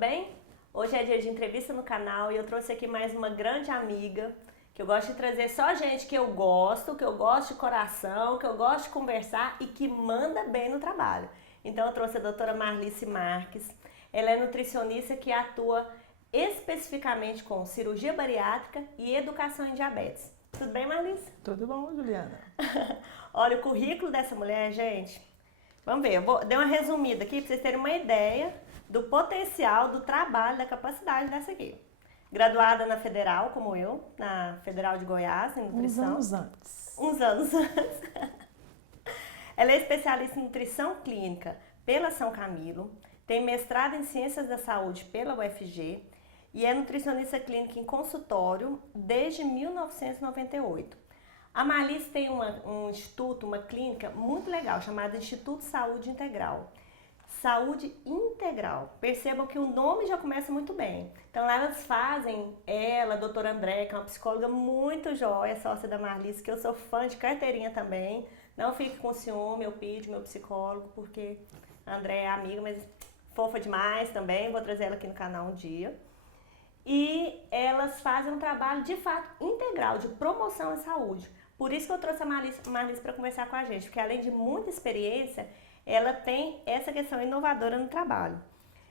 bem? Hoje é dia de entrevista no canal e eu trouxe aqui mais uma grande amiga, que eu gosto de trazer só gente que eu gosto de coração, que eu gosto de conversar e que manda bem no trabalho. Então eu trouxe a doutora Marlice Marques. Ela é nutricionista que atua especificamente com cirurgia bariátrica e educação em diabetes. Tudo bem, Marlice? Tudo bom, Juliana? Olha, o currículo dessa mulher, gente, vamos ver, eu vou dar uma resumida aqui para vocês terem uma ideia do potencial, do trabalho, da capacidade dessa aqui. Graduada na Federal, como eu, na Federal de Goiás, em nutrição. Uns anos antes. Uns anos antes. Ela é especialista em nutrição clínica pela São Camilo, tem mestrado em Ciências da Saúde pela UFG e é nutricionista clínica em consultório desde 1998. A Marlice tem um instituto, uma clínica muito legal, chamada Instituto Saúde Integral. Saúde Integral. Percebam que o nome já começa muito bem. Então lá elas fazem, ela, a doutora André, que é uma psicóloga muito jóia, sócia da Marlice, que eu sou fã de carteirinha também. Não fique com ciúme, eu pido meu psicólogo, porque a André é amiga, mas fofa demais também. Vou trazer ela aqui no canal um dia. E elas fazem um trabalho de fato integral, de promoção à saúde. Por isso que eu trouxe a Marlice para conversar com a gente, porque além de muita experiência, ela tem essa questão inovadora no trabalho.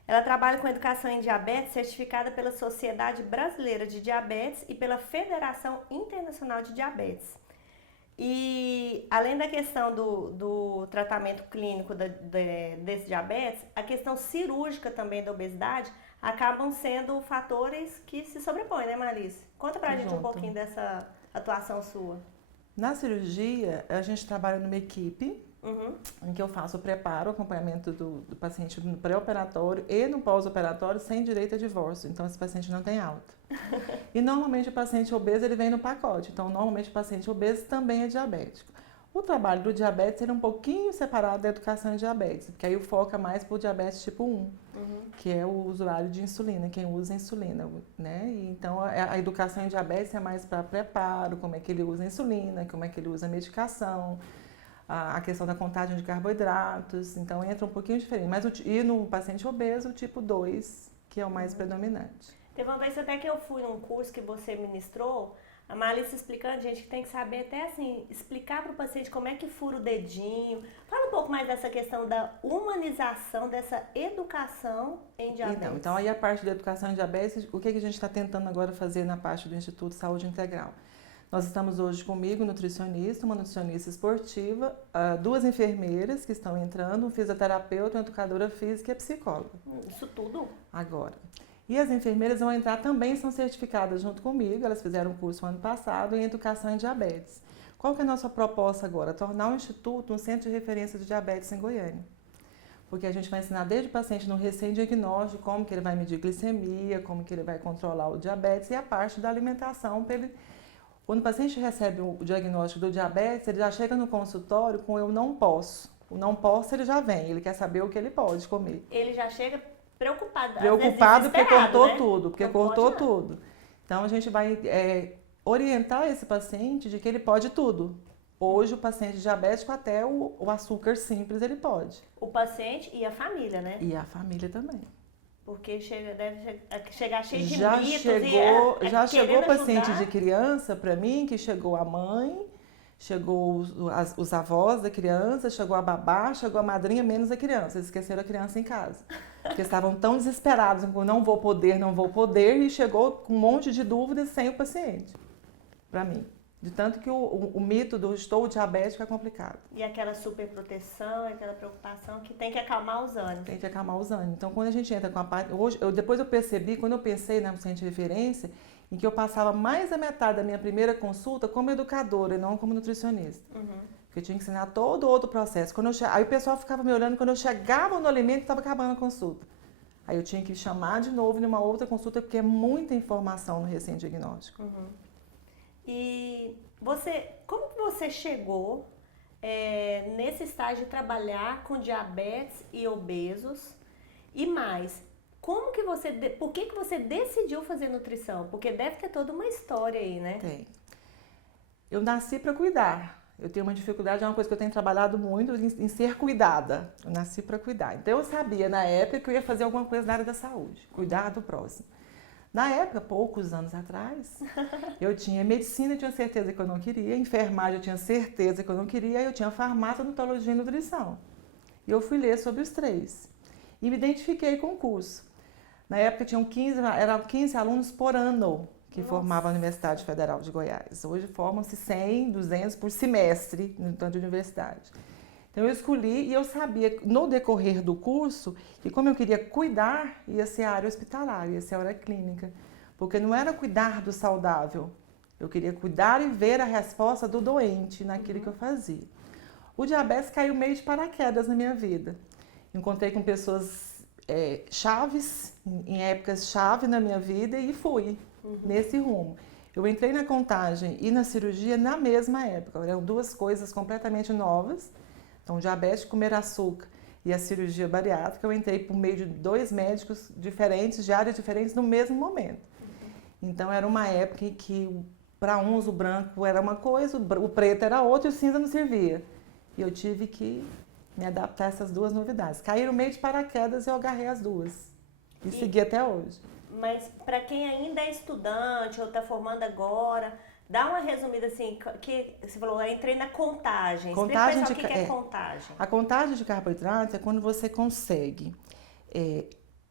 Ela trabalha com educação em diabetes, certificada pela Sociedade Brasileira de Diabetes e pela Federação Internacional de Diabetes. E além da questão do tratamento clínico desse diabetes, a questão cirúrgica também da obesidade acabam sendo fatores que se sobrepõem, né, Marlice? Conta pra gente um pouquinho dessa atuação sua. Na cirurgia, a gente trabalha numa equipe em que eu faço o preparo, o acompanhamento do paciente no pré-operatório e no pós-operatório sem direito a divórcio. Então, esse paciente não tem alta. E normalmente o paciente obeso ele vem no pacote. Então, normalmente o paciente obeso também é diabético. O trabalho do diabetes ele é um pouquinho separado da educação em diabetes, porque aí o foco é mais por diabetes tipo 1, que é o usuário de insulina, quem usa insulina, né? E então a educação em diabetes é mais para preparo, como é que ele usa a insulina, como é que ele usa a medicação, a questão da contagem de carboidratos, então entra um pouquinho diferente. Mas e no paciente obeso, o tipo 2, que é o mais predominante. Teve uma vez até que eu fui num curso que você ministrou, a Marlice explicando, gente, que tem que saber até assim, explicar para o paciente como é que fura o dedinho. Fala um pouco mais dessa questão da humanização, dessa educação em diabetes. Então aí a parte da educação em diabetes, o que a gente está tentando agora fazer na parte do Instituto Saúde Integral? Nós estamos hoje comigo, nutricionista, uma nutricionista esportiva, duas enfermeiras que estão entrando, um fisioterapeuta, uma educadora física e a psicóloga. Isso tudo? Agora. E as enfermeiras vão entrar também, são certificadas junto comigo, elas fizeram um curso ano passado em educação em diabetes. Qual que é a nossa proposta agora? Tornar o Instituto um centro de referência de diabetes em Goiânia. Porque a gente vai ensinar desde o paciente no recém-diagnóstico, como que ele vai medir glicemia, como que ele vai controlar o diabetes e a parte da alimentação para ele. Quando o paciente recebe o diagnóstico do diabetes, ele já chega no consultório com eu não posso. O não posso ele já vem, ele quer saber o que ele pode comer. Ele já chega preocupado porque cortou né? tudo, porque não cortou tudo. Então a gente vai orientar esse paciente de que ele pode tudo. Hoje o paciente diabético até o açúcar simples ele pode. O paciente e a família, né? E a família também. Porque deve chegar cheio de Já mitos chegou paciente ajudar. de criança para mim que chegou a mãe, chegou os avós da criança, chegou a babá, chegou a madrinha, menos a criança. Eles esqueceram a criança em casa. Porque estavam tão desesperados, não vou poder, e chegou com um monte de dúvidas sem o paciente, para mim. De tanto que o mito do estou diabético é complicado. E aquela superproteção, aquela preocupação que tem que acalmar os ânimos. Tem que acalmar os ânimos. Então, quando a gente entra com a parte... Depois eu percebi, quando eu pensei na paciente de referência, em que eu passava mais da metade da minha primeira consulta como educadora e não como nutricionista. Porque eu tinha que ensinar todo outro processo. Aí o pessoal ficava me olhando, quando eu chegava no alimento, estava acabando a consulta. Aí eu tinha que chamar de novo numa outra consulta, porque é muita informação no recém-diagnóstico. E como que você chegou nesse estágio de trabalhar com diabetes e obesos? E mais, por que você decidiu fazer nutrição? Porque deve ter toda uma história aí, né? Tem. Eu nasci para cuidar. Eu tenho uma dificuldade, é uma coisa que eu tenho trabalhado muito em ser cuidada. Eu nasci para cuidar. Então eu sabia na época que eu ia fazer alguma coisa na área da saúde, cuidar do próximo. Na época, poucos anos atrás, eu tinha medicina, eu tinha certeza que eu não queria, enfermagem, eu tinha certeza que eu não queria, eu tinha farmácia, odontologia e nutrição. E eu fui ler sobre os 3 e me identifiquei com o curso. Na época eram 15 alunos por ano que formavam a Universidade Federal de Goiás. Hoje formam-se 100, 200 por semestre no tanto de universidade. Então eu escolhi e eu sabia no decorrer do curso que como eu queria cuidar, ia ser a área hospitalar, ia ser a área clínica. Porque não era cuidar do saudável, eu queria cuidar e ver a resposta do doente naquilo que eu fazia. O diabetes caiu meio de paraquedas na minha vida. Encontrei com pessoas chaves, em épocas chave na minha vida e fui nesse rumo. Eu entrei na Contagem e na cirurgia na mesma época, eram 2 coisas completamente novas. Então, o diabetes, comer açúcar e a cirurgia bariátrica, eu entrei por meio de 2 médicos diferentes, de áreas diferentes, no mesmo momento. Então, era uma época em que, para uns, o branco era uma coisa, o preto era outra e o cinza não servia. E eu tive que me adaptar a essas 2 novidades. Caíram meio de paraquedas e eu agarrei as 2. E segui até hoje. Mas, para quem ainda é estudante ou está formando agora... Dá uma resumida assim, que você falou, eu entrei na contagem. Contagem explica o que é contagem. A contagem de carboidratos é quando você consegue.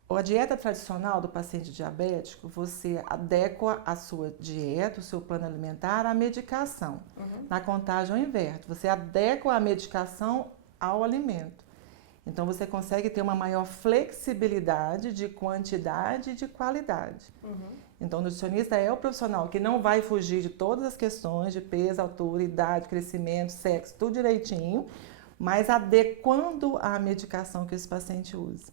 A dieta tradicional do paciente diabético, você adequa a sua dieta, o seu plano alimentar à medicação. Na contagem é o inverso, você adequa a medicação ao alimento. Então você consegue ter uma maior flexibilidade de quantidade e de qualidade. Então, o nutricionista é o profissional que não vai fugir de todas as questões de peso, altura, idade, crescimento, sexo, tudo direitinho, mas adequando a medicação que esse paciente usa.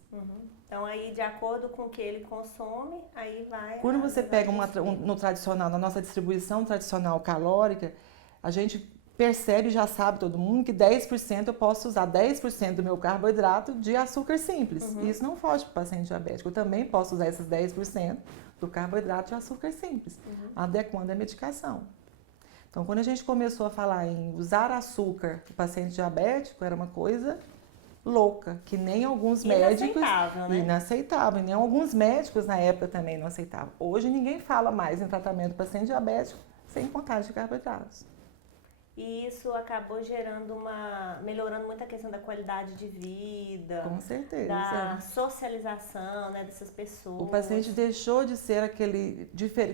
Então, aí, de acordo com o que ele consome, aí vai... Quando você pega no tradicional, na nossa distribuição tradicional calórica, a gente percebe, já sabe todo mundo, que 10% eu posso usar 10% do meu carboidrato de açúcar simples. Isso não foge para o paciente diabético. Eu também posso usar esses 10% do carboidrato de açúcar simples, adequando a medicação. Então, quando a gente começou a falar em usar açúcar para o paciente diabético, era uma coisa louca, que nem alguns médicos... Inaceitável, né? Inaceitável, e nem alguns médicos na época também não aceitavam. Hoje ninguém fala mais em tratamento do paciente diabético sem contagem de carboidratos. E isso acabou melhorando muito a questão da qualidade de vida. Com certeza. Da socialização, né, dessas pessoas. O paciente deixou de ser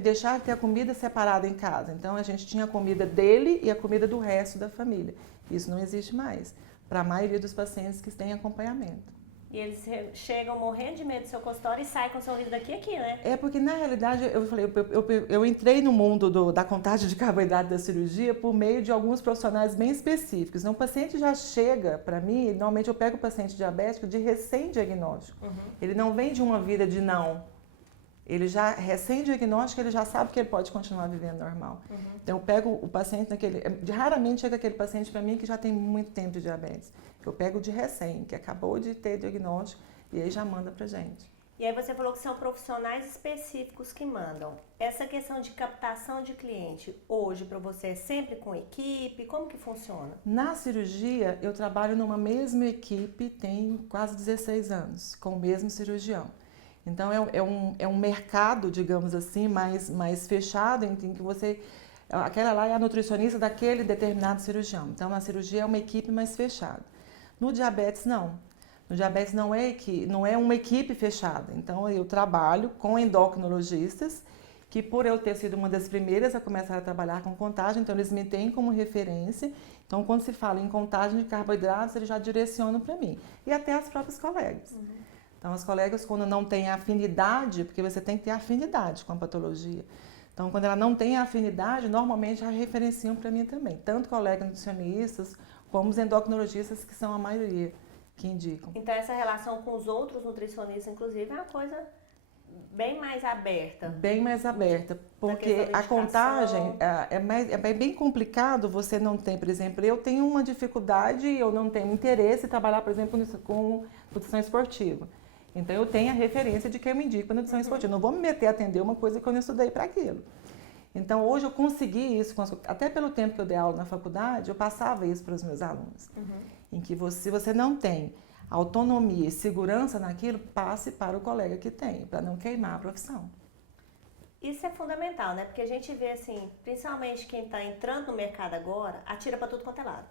deixar de ter a comida separada em casa. Então a gente tinha a comida dele e a comida do resto da família. Isso não existe mais, para a maioria dos pacientes que têm acompanhamento. E eles chegam morrendo de medo do seu consultório e saem com um sorriso daqui e aqui, né? É porque, na realidade, eu entrei no mundo da contagem de carboidrato da cirurgia por meio de alguns profissionais bem específicos. Então, o paciente já chega para mim, normalmente eu pego o paciente diabético de recém-diagnóstico. Ele não vem de uma vida de não. Ele já, recém-diagnóstico, ele já sabe que ele pode continuar vivendo normal. Então, eu pego o paciente raramente chega aquele paciente para mim que já tem muito tempo de diabetes. Eu pego de recém, que acabou de ter diagnóstico, e aí já manda pra gente. E aí você falou que são profissionais específicos que mandam. Essa questão de captação de cliente, hoje para você é sempre com equipe? Como que funciona? Na cirurgia, eu trabalho numa mesma equipe, tem quase 16 anos, com o mesmo cirurgião. Então é um mercado, digamos assim, mais fechado, em que aquela lá é a nutricionista daquele determinado cirurgião. Então na cirurgia é uma equipe mais fechada. No diabetes, não. No diabetes não é uma equipe fechada. Então, eu trabalho com endocrinologistas, que por eu ter sido uma das primeiras a começar a trabalhar com contagem, então eles me têm como referência. Então, quando se fala em contagem de carboidratos, eles já direcionam para mim. E até as próprias colegas. Então, as colegas, quando não têm afinidade, porque você tem que ter afinidade com a patologia. Então, quando ela não tem afinidade, normalmente já referenciam para mim também. Tanto colegas nutricionistas, como os endocrinologistas, que são a maioria que indicam. Então, essa relação com os outros nutricionistas, inclusive, é uma coisa bem mais aberta. Bem mais aberta, porque a contagem é bem complicado. Você não tem, por exemplo, eu tenho uma dificuldade, eu não tenho interesse em trabalhar, por exemplo, com nutrição esportiva. Então, eu tenho a referência de quem me indica a nutrição esportiva. Não vou me meter a atender uma coisa que eu não estudei para aquilo. Então, hoje eu consegui isso, até pelo tempo que eu dei aula na faculdade, eu passava isso para os meus alunos. Em que se você não tem autonomia e segurança naquilo, passe para o colega que tem, para não queimar a profissão. Isso é fundamental, né? Porque a gente vê assim, principalmente quem está entrando no mercado agora, atira para tudo quanto é lado.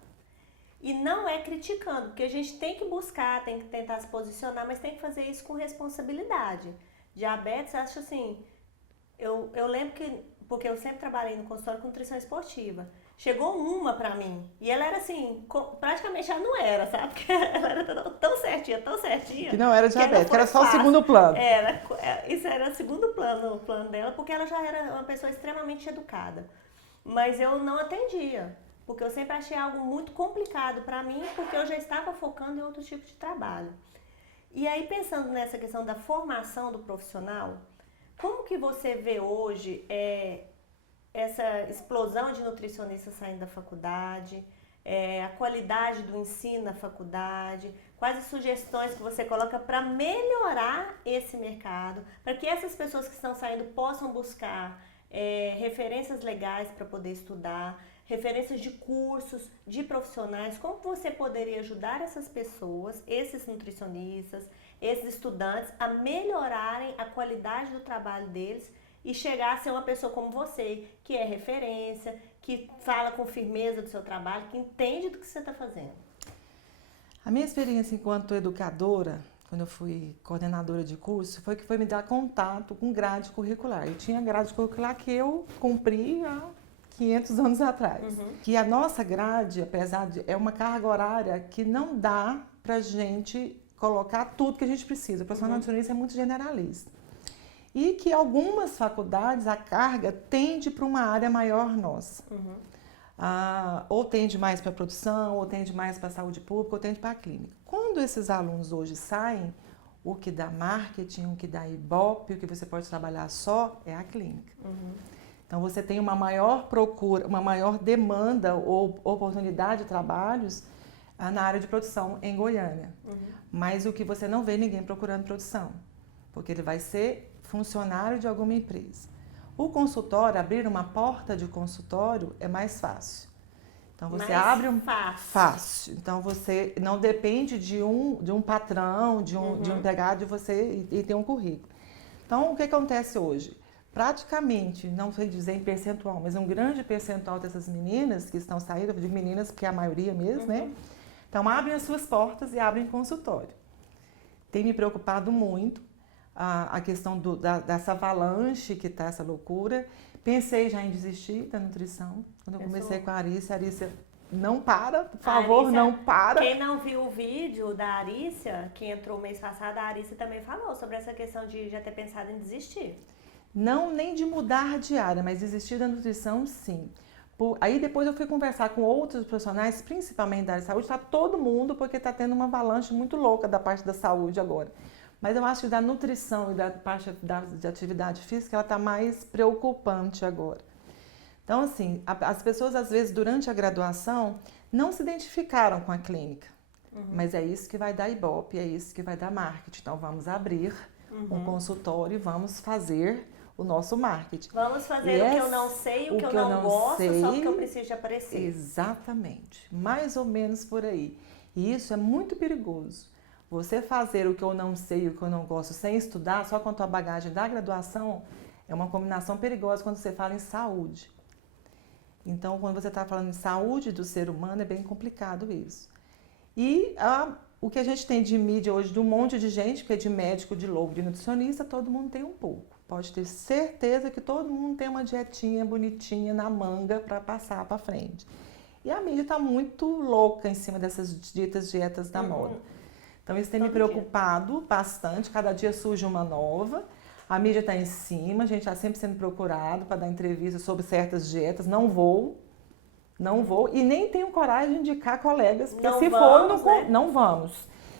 E não é criticando, porque a gente tem que buscar, tem que tentar se posicionar, mas tem que fazer isso com responsabilidade. Diabetes, acho assim, eu lembro que, porque eu sempre trabalhei no consultório com nutrição esportiva, chegou uma pra mim, e ela era assim, praticamente ela não era, sabe? Porque ela era tão certinha. Que não era diabetes, que era só o segundo plano. Isso era o segundo plano, o plano dela, porque ela já era uma pessoa extremamente educada. Mas eu não atendia, porque eu sempre achei algo muito complicado pra mim, porque eu já estava focando em outro tipo de trabalho. E aí, pensando nessa questão da formação do profissional, como que você vê hoje essa explosão de nutricionistas saindo da faculdade, a qualidade do ensino na faculdade, quais as sugestões que você coloca para melhorar esse mercado, para que essas pessoas que estão saindo possam buscar referências legais para poder estudar, referências de cursos, de profissionais, como você poderia ajudar essas pessoas, esses nutricionistas, esses estudantes, a melhorarem a qualidade do trabalho deles e chegar a ser uma pessoa como você, que é referência, que fala com firmeza do seu trabalho, que entende do que você está fazendo. A minha experiência enquanto educadora, quando eu fui coordenadora de curso, foi me dar contato com grade curricular. Eu tinha grade curricular que eu cumpri há 500 anos atrás. Que a nossa grade, apesar de... é uma carga horária que não dá pra gente colocar tudo que a gente precisa. O profissional nutricionista é muito generalista. E que algumas faculdades, a carga tende para uma área maior nossa. Ou tende mais para a produção, ou tende mais para a saúde pública, ou tende para a clínica. Quando esses alunos hoje saem, o que dá marketing, o que dá Ibope, o que você pode trabalhar só, é a clínica. Então você tem uma maior procura, uma maior demanda ou oportunidade de trabalhos na área de produção em Goiânia. Mas o que você não vê ninguém procurando produção, porque ele vai ser funcionário de alguma empresa. O consultório, abrir uma porta de consultório é mais fácil. Então você abre fácil. Então você não depende de um patrão, de um empregado, de você e ter um currículo. Então o que acontece hoje? Praticamente, não sei dizer em percentual, mas um grande percentual dessas meninas que estão saindo, eu digo meninas porque é a maioria mesmo, né? Então abrem as suas portas e abrem consultório. Tem me preocupado muito a questão dessa avalanche que está essa loucura. Pensei já em desistir da nutrição. Quando eu comecei com a Arícia, não para, por favor, não para. Quem não viu o vídeo da Arícia, que entrou mês passado, a Arícia também falou sobre essa questão de já ter pensado em desistir. Não nem de mudar de área, mas desistir da nutrição, sim. Aí depois eu fui conversar com outros profissionais, principalmente da área de saúde, está todo mundo, porque está tendo uma avalanche muito louca da parte da saúde agora. Mas eu acho que da nutrição e da parte de atividade física, ela está mais preocupante agora. Então, assim, as pessoas, às vezes, durante a graduação, não se identificaram com a clínica. Mas é isso que vai dar Ibope, é isso que vai dar marketing. Então, vamos abrir um consultório e vamos fazer o nosso marketing. Vamos fazer o que eu não sei, o que eu não gosto, só porque eu preciso de aparecer. Exatamente. Mais ou menos por aí. E isso é muito perigoso. Você fazer o que eu não sei e o que eu não gosto sem estudar, só com a tua bagagem da graduação, é uma combinação perigosa quando você fala em saúde. Então, quando você está falando em saúde do ser humano, é bem complicado isso. E o que a gente tem de mídia hoje, de um monte de gente, porque de médico, de louco, de nutricionista, todo mundo tem um pouco. Pode ter certeza que todo mundo tem uma dietinha bonitinha na manga para passar para frente. E a mídia está muito louca em cima dessas dietas da moda. Então, isso tem me preocupado bastante. Cada dia surge uma nova. A mídia está em cima, a gente está sempre sendo procurado para dar entrevista sobre certas dietas. Não vou. E nem tenho coragem de indicar colegas, porque se for, não vamos.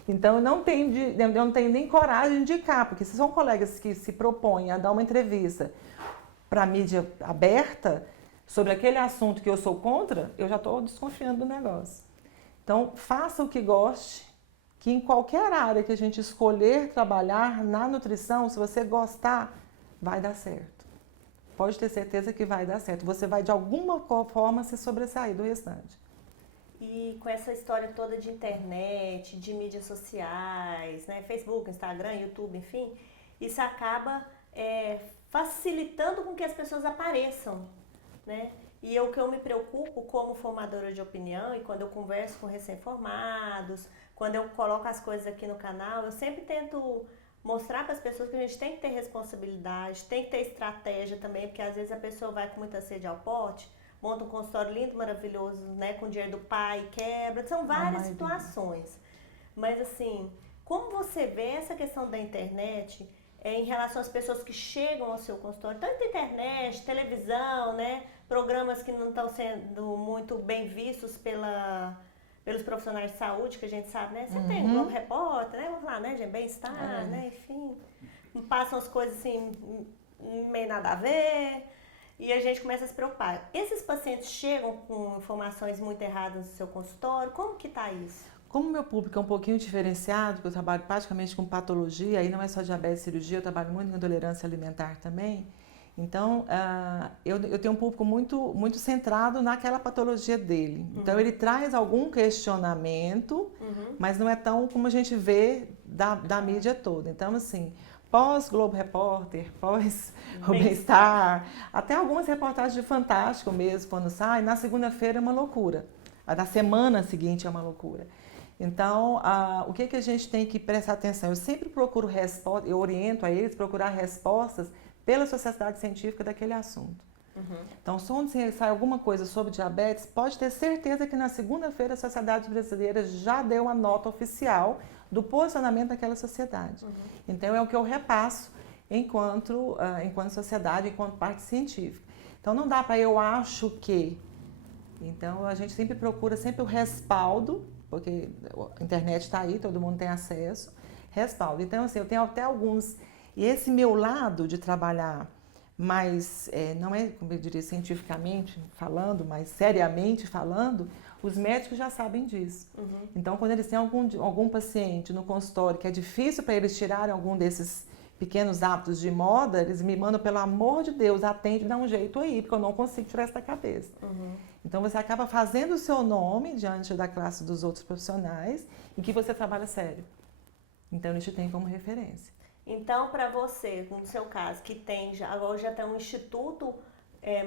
Então, eu não tenho nem coragem de indicar, porque se são colegas que se propõem a dar uma entrevista para a mídia aberta sobre aquele assunto que eu sou contra, eu já estou desconfiando do negócio. Então, faça o que goste, que em qualquer área que a gente escolher trabalhar na nutrição, se você gostar, vai dar certo. pode ter certeza que vai dar certo. Você vai, de alguma forma, se sobressair do restante. E com essa história toda de internet, de mídias sociais, né, Facebook, Instagram, YouTube, enfim, isso acaba facilitando com que as pessoas apareçam, né? E o que eu me preocupo como formadora de opinião, e quando eu converso com recém-formados, quando eu coloco as coisas aqui no canal, eu sempre tento mostrar para as pessoas que a gente tem que ter responsabilidade, tem que ter estratégia também, porque às vezes a pessoa vai com muita sede ao pote, monta um consultório lindo, maravilhoso, né, com o dinheiro do pai, quebra, são várias situações. Mas assim, como você vê essa questão da internet em relação às pessoas que chegam ao seu consultório, tanto internet, televisão, né, programas que não estão sendo muito bem vistos pelos profissionais de saúde, que a gente sabe, né? Você tem o Globo Repórter, né? Vamos lá, né, gente? Bem-estar, né? Enfim, passam as coisas assim, meio nada a ver, e a gente começa a se preocupar. Esses pacientes chegam com informações muito erradas no seu consultório? Como que tá isso? Como o meu público é um pouquinho diferenciado, porque eu trabalho praticamente com patologia, aí não é só diabetes e cirurgia, eu trabalho muito com intolerância alimentar também. Então, eu tenho um público muito centrado naquela patologia dele. Então, ele traz algum questionamento, mas não é tão como a gente vê da mídia toda. Então, assim, pós Globo Repórter, pós o Bem-Estar, até algumas reportagens de Fantástico mesmo, quando sai, na segunda-feira é uma loucura. Na semana seguinte é uma loucura. Então, o que a gente tem que prestar atenção? Eu sempre procuro respostas, eu oriento a eles procurar respostas pela sociedade científica daquele assunto. Então, se onde sai alguma coisa sobre diabetes, pode ter certeza que na segunda-feira a Sociedade Brasileira já deu a nota oficial do posicionamento daquela sociedade. Então, é o que eu repasso enquanto sociedade, enquanto parte científica. Então, não dá para eu acho que. Então, a gente sempre procura sempre o respaldo, porque a internet está aí, todo mundo tem acesso, respaldo. Então, assim, eu tenho até alguns. E esse meu lado de trabalhar mais, não é, como eu diria, cientificamente falando, mas seriamente falando, os médicos já sabem disso. Então, quando eles têm algum paciente no consultório que é difícil para eles tirarem algum desses pequenos hábitos de moda, eles me mandam, pelo amor de Deus, atende, dá um jeito aí, porque eu não consigo tirar isso da cabeça. Então, você acaba fazendo o seu nome diante da classe dos outros profissionais em que você trabalha sério. Então, eles te têm como referência. Então, para você, no seu caso, que tem agora já tem um instituto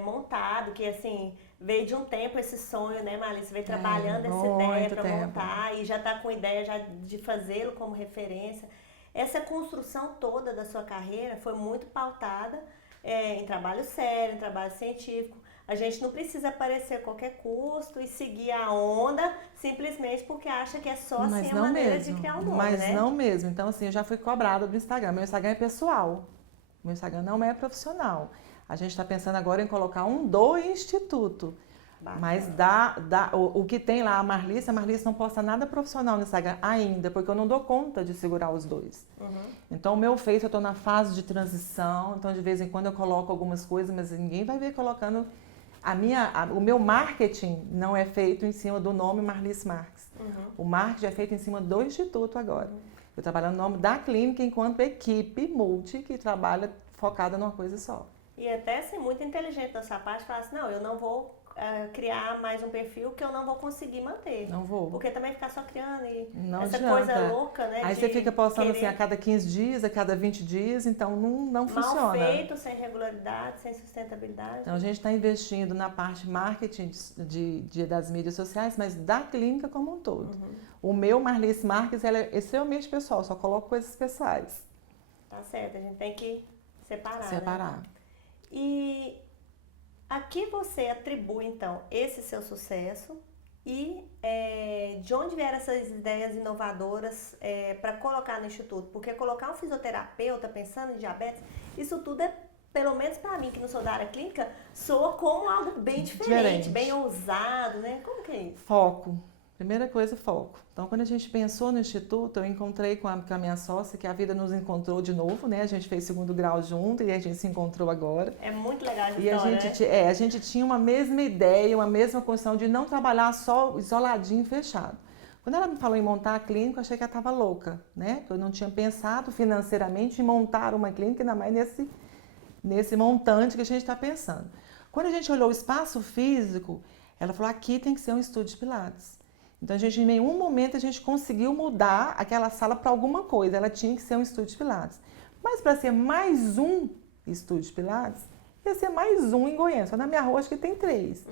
montado, que assim, veio de um tempo esse sonho, né, Marli? Você veio trabalhando essa ideia para montar e já está com ideia já de fazê-lo como referência. Essa construção toda da sua carreira foi muito pautada em trabalho sério, em trabalho científico. A gente não precisa aparecer a qualquer custo e seguir a onda simplesmente porque acha que é só assim a maneira de criar um nome, Mas né? não mesmo. Então, assim, eu já fui cobrada do Instagram. Meu Instagram é pessoal. Meu Instagram não é profissional. A gente está pensando agora em colocar um do Instituto. Bacana. Mas o que tem lá, a Marlice não posta nada profissional no Instagram ainda, porque eu não dou conta de segurar os dois. Então, o meu Face, eu estou na fase de transição, então de vez em quando eu coloco algumas coisas, mas ninguém vai ver colocando... O meu marketing não é feito em cima do nome Marlice Marques. O marketing é feito em cima do Instituto agora. Eu trabalho no nome da clínica enquanto equipe multi que trabalha focada numa coisa só. E até ser muito inteligente nessa parte, falar assim, não, eu não vou criar mais um perfil que eu não vou conseguir manter. Não vou. Porque também ficar só criando e não essa adianta. Coisa louca, né? Aí você fica postando assim a cada 15 dias, a cada 20 dias, então não funciona. Mal feito, sem regularidade, sem sustentabilidade. Então a gente está investindo na parte marketing das mídias sociais, mas da clínica como um todo. O meu Marlice Marques, ela é extremamente pessoal, só coloco coisas pessoais. Tá certo, a gente tem que separar. Separar. Né? E a que você atribui, então, esse seu sucesso e de onde vieram essas ideias inovadoras para colocar no Instituto? Porque colocar um fisioterapeuta pensando em diabetes, isso tudo é, pelo menos para mim, que não sou da área clínica, soa como algo bem diferente, bem ousado, né? Como que é isso? Foco. Primeira coisa, foco. Então, quando a gente pensou no Instituto, eu encontrei com a minha sócia, que a vida nos encontrou de novo, né? A gente fez segundo grau junto e a gente se encontrou agora. É muito legal essa história, né? A gente tinha uma mesma ideia, uma mesma condição de não trabalhar só isoladinho, fechado. Quando ela me falou em montar a clínica, eu achei que ela estava louca, né? Eu não tinha pensado financeiramente em montar uma clínica, ainda mais nesse montante que a gente está pensando. Quando a gente olhou o espaço físico, ela falou, aqui tem que ser um estúdio de Pilates. Então, em nenhum momento a gente conseguiu mudar aquela sala para alguma coisa, ela tinha que ser um estúdio de Pilates. Mas para ser mais um estúdio de Pilates, ia ser mais um em Goiânia, só na minha rua acho que tem 3.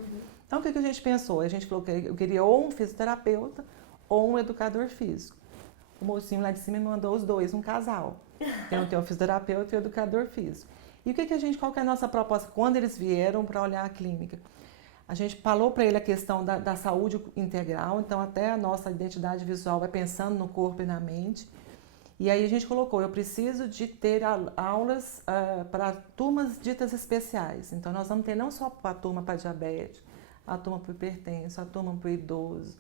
Então, o que a gente pensou? A gente falou que eu queria ou um fisioterapeuta ou um educador físico. O mocinho lá de cima me mandou os dois, um casal. Então, tem um fisioterapeuta e um educador físico. E qual que é a nossa proposta? Quando eles vieram para olhar a clínica, a gente falou para ele a questão da saúde integral, então até a nossa identidade visual vai pensando no corpo e na mente. E aí a gente colocou, eu preciso de ter aulas para turmas ditas especiais. Então nós vamos ter não só a turma para diabético, a turma para hipertenso, a turma para idoso.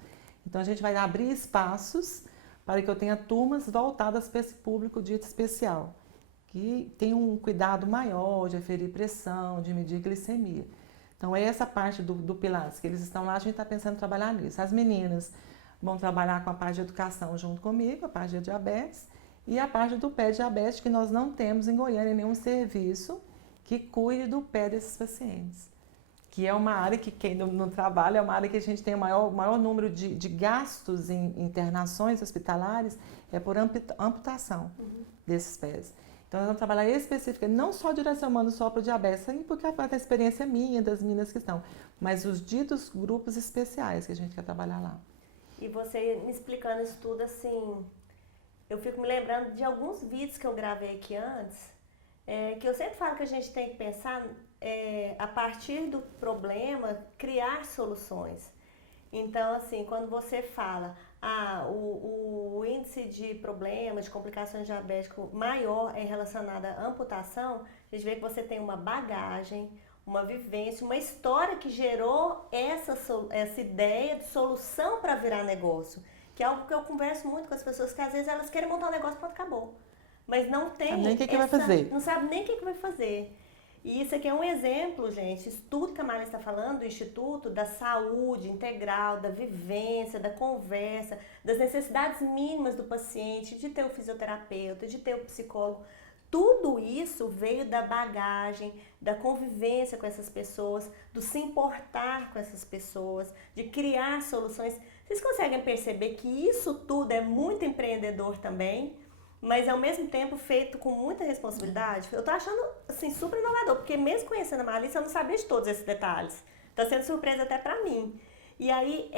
Então a gente vai abrir espaços para que eu tenha turmas voltadas para esse público dito especial, que tem um cuidado maior de aferir pressão, de medir glicemia. Então, é essa parte do Pilates, que eles estão lá, a gente está pensando em trabalhar nisso. As meninas vão trabalhar com a parte de educação junto comigo, a parte de diabetes, e a parte do pé diabetes, que nós não temos em Goiânia nenhum serviço que cuide do pé desses pacientes. Que é uma área que, quem não trabalha, é uma área que a gente tem o maior número de gastos em internações hospitalares, é por amputação desses pés. Então, nós vamos trabalhar especificamente, não só direcionando só para o diabetes, porque a experiência minha, das meninas que estão, mas os ditos grupos especiais que a gente quer trabalhar lá. E você me explicando isso tudo, assim, eu fico me lembrando de alguns vídeos que eu gravei aqui antes, que eu sempre falo que a gente tem que pensar, a partir do problema, criar soluções. Então, assim, quando você fala, o índice de problemas, de complicações diabéticas maior é relacionado à amputação, a gente vê que você tem uma bagagem, uma vivência, uma história que gerou essa ideia de solução para virar negócio, que é algo que eu converso muito com as pessoas, que às vezes elas querem montar um negócio e pronto, acabou. Mas não tem sabe nem o que vai fazer. Não sabe nem o que vai fazer. E isso aqui é um exemplo, gente, estudo que a Marisa está falando do Instituto, da saúde integral, da vivência, da conversa, das necessidades mínimas do paciente, de ter o fisioterapeuta, de ter o psicólogo. Tudo isso veio da bagagem, da convivência com essas pessoas, do se importar com essas pessoas, de criar soluções. Vocês conseguem perceber que isso tudo é muito empreendedor também? Mas ao mesmo tempo feito com muita responsabilidade. Eu tô achando assim super inovador, porque mesmo conhecendo a Marisa, eu não sabia de todos esses detalhes. Tá sendo surpresa até para mim. E aí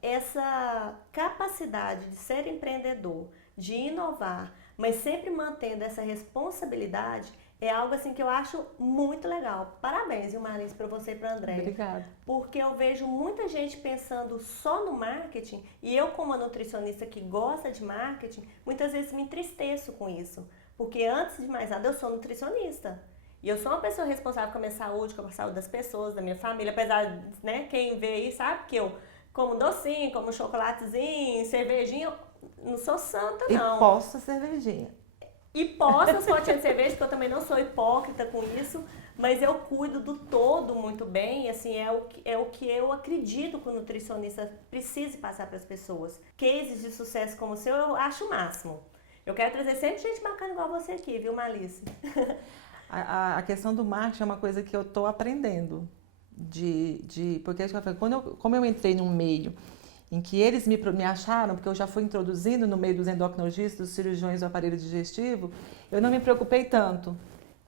essa capacidade de ser empreendedor, de inovar, mas sempre mantendo essa responsabilidade, é algo assim que eu acho muito legal. Parabéns, viu, Marisa, para você e para a Andréia. Obrigada. Porque eu vejo muita gente pensando só no marketing, e eu, como uma nutricionista que gosta de marketing, muitas vezes me entristeço com isso. Porque antes de mais nada, eu sou nutricionista. E eu sou uma pessoa responsável com a minha saúde, com a saúde das pessoas, da minha família. Apesar de, né, quem vê aí sabe que eu como docinho, como chocolatezinho, cervejinha, não sou santa, não. E posso cervejinha. E posso as potinhas de cerveja, porque eu também não sou hipócrita com isso, mas eu cuido do todo muito bem, e assim, é o que eu acredito que o nutricionista precise passar para as pessoas. Cases de sucesso como o seu, eu acho o máximo. Eu quero trazer sempre gente bacana igual você aqui, viu, Malice? A questão do marketing é uma coisa que eu estou aprendendo. Porque como eu entrei num meio em que eles me acharam, porque eu já fui introduzindo no meio dos endocrinologistas, dos cirurgiões do aparelho digestivo, eu não me preocupei tanto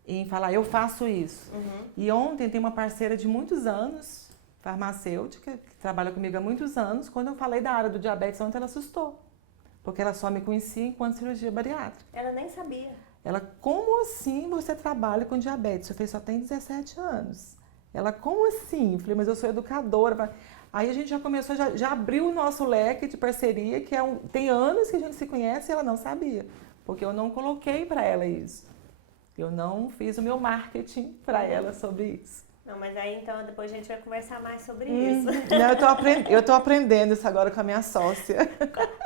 em falar, eu faço isso. E ontem tem uma parceira de muitos anos, farmacêutica, que trabalha comigo há muitos anos, quando eu falei da área do diabetes ontem, ela assustou, porque ela só me conhecia enquanto cirurgia bariátrica. Ela nem sabia. Ela, como assim você trabalha com diabetes? Eu falei, só tem 17 anos. Ela, como assim? Eu falei, mas eu sou educadora. Aí a gente já começou, já abriu o nosso leque de parceria, que tem anos que a gente se conhece e ela não sabia. Porque eu não coloquei para ela isso. Eu não fiz o meu marketing para ela sobre isso. Não, mas aí então depois a gente vai conversar mais sobre isso. Não, eu tô aprendendo isso agora com a minha sócia.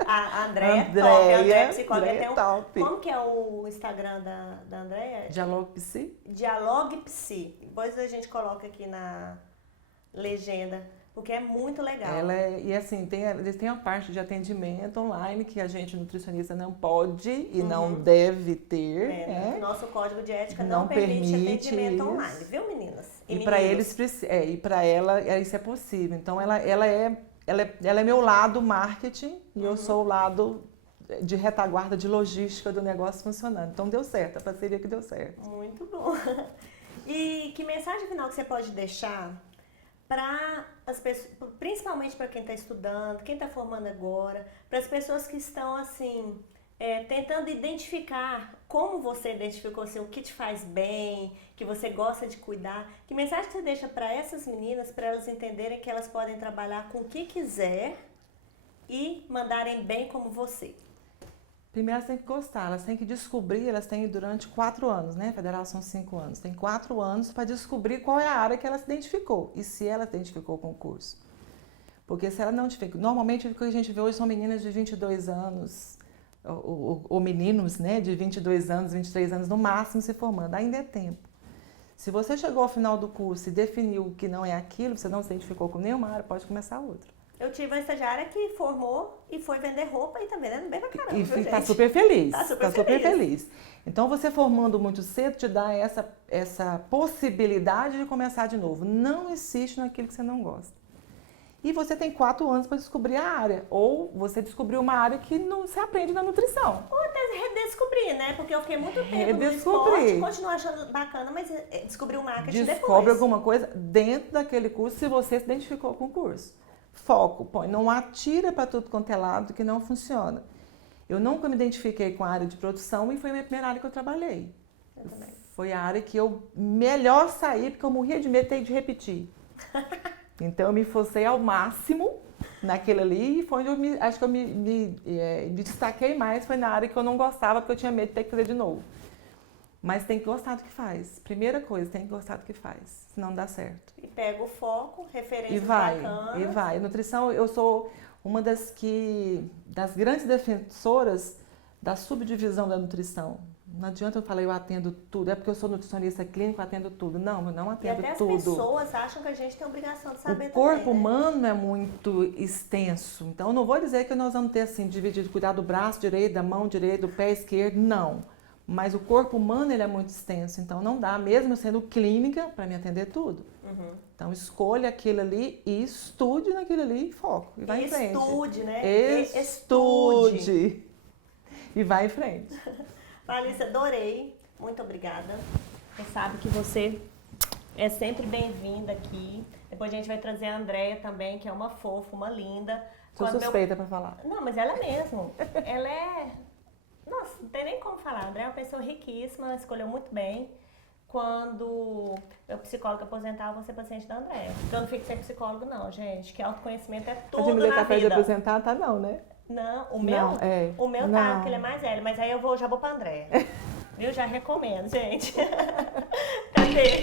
A Andréia é top, a Andréia é psicóloga. Top. Como que é o Instagram da Andréia? Dialogue Psi. Dialogue Psi. Depois a gente coloca aqui na legenda porque é muito legal. E assim, eles têm a parte de atendimento online que a gente, nutricionista, não pode e não deve ter. Né? Nosso código de ética não permite atendimento isso. online, viu, meninas? E para eles, e para ela, isso é possível. Então, ela é meu lado marketing e eu sou o lado de retaguarda de logística do negócio funcionando. Então, deu certo, a parceria que deu certo. Muito bom. E que mensagem final que você pode deixar para as pessoas, principalmente para quem está estudando, quem está formando agora, para as pessoas que estão assim tentando identificar como você identificou assim, o que te faz bem, que você gosta de cuidar. Que mensagem você deixa para essas meninas, para elas entenderem que elas podem trabalhar com o que quiser e mandarem bem como você? Primeiro elas têm que gostar, elas têm que descobrir, elas têm durante 4 anos, né? Federal são 5 anos. Tem 4 anos para descobrir qual é a área que ela se identificou e se ela se identificou com o curso. Porque se ela não identificou, normalmente o que a gente vê hoje são meninas de 22 anos, ou meninos, né? De 22 anos, 23 anos no máximo se formando, ainda é tempo. Se você chegou ao final do curso e definiu que não é aquilo, você não se identificou com nenhuma área, pode começar outra. Eu tive uma estagiária que formou e foi vender roupa e tá vendendo bem pra caramba, E está super feliz. Tá super feliz. Então, você formando muito cedo te dá essa possibilidade de começar de novo. Não insiste naquilo que você não gosta. E você tem 4 anos para descobrir a área. Ou você descobriu uma área que não se aprende na nutrição. Ou até redescobrir, né? Porque eu fiquei muito tempo no esporte, continuo achando bacana, mas descobri o marketing depois. Descobre alguma coisa dentro daquele curso se você se identificou com o curso. Foco, não atira para tudo quanto é lado que não funciona. Eu nunca me identifiquei com a área de produção e foi a minha primeira área que eu trabalhei. Eu também. Foi a área que eu melhor saí, porque eu morria de medo de repetir. Então eu me forcei ao máximo naquele ali e foi onde acho que eu me destaquei mais, foi na área que eu não gostava, porque eu tinha medo de ter que fazer de novo. Mas tem que gostar do que faz. Primeira coisa, tem que gostar do que faz, senão não dá certo. E pega o foco, referências bacanas. E vai. Nutrição, eu sou uma das grandes defensoras da subdivisão da nutrição. Não adianta eu falar eu atendo tudo, é porque eu sou nutricionista clínico, eu atendo tudo. Não, eu não atendo tudo. E até as pessoas acham que a gente tem a obrigação de saber também, O corpo humano é muito extenso. Então, eu não vou dizer que nós vamos ter assim, dividido, cuidar do braço direito, da mão direita, do pé esquerdo, não. Mas o corpo humano ele é muito extenso, então não dá, mesmo sendo clínica, para me atender tudo. Então escolha aquilo ali e estude naquilo ali e foco. E vai em frente. Estude, né? Estude. E vai em frente. Valícia, adorei. Muito obrigada. Você sabe que você é sempre bem-vinda aqui. Depois a gente vai trazer a Andréia também, que é uma fofa, uma linda. Sou suspeita para falar. Não, mas ela mesmo. Ela é... Nossa, não tem nem como falar. A Andréia é uma pessoa riquíssima, escolheu muito bem. Quando eu psicóloga aposentar, eu vou ser paciente da Andréia. Porque eu não fico sem psicólogo, não, gente. Que autoconhecimento é tudo na vida. Capaz de aposentar, tá não, né? Não, o meu? Não, o meu não. tá, porque ele é mais velho. Mas aí eu já vou pra Andréia. Viu? Já recomendo, gente. Cadê?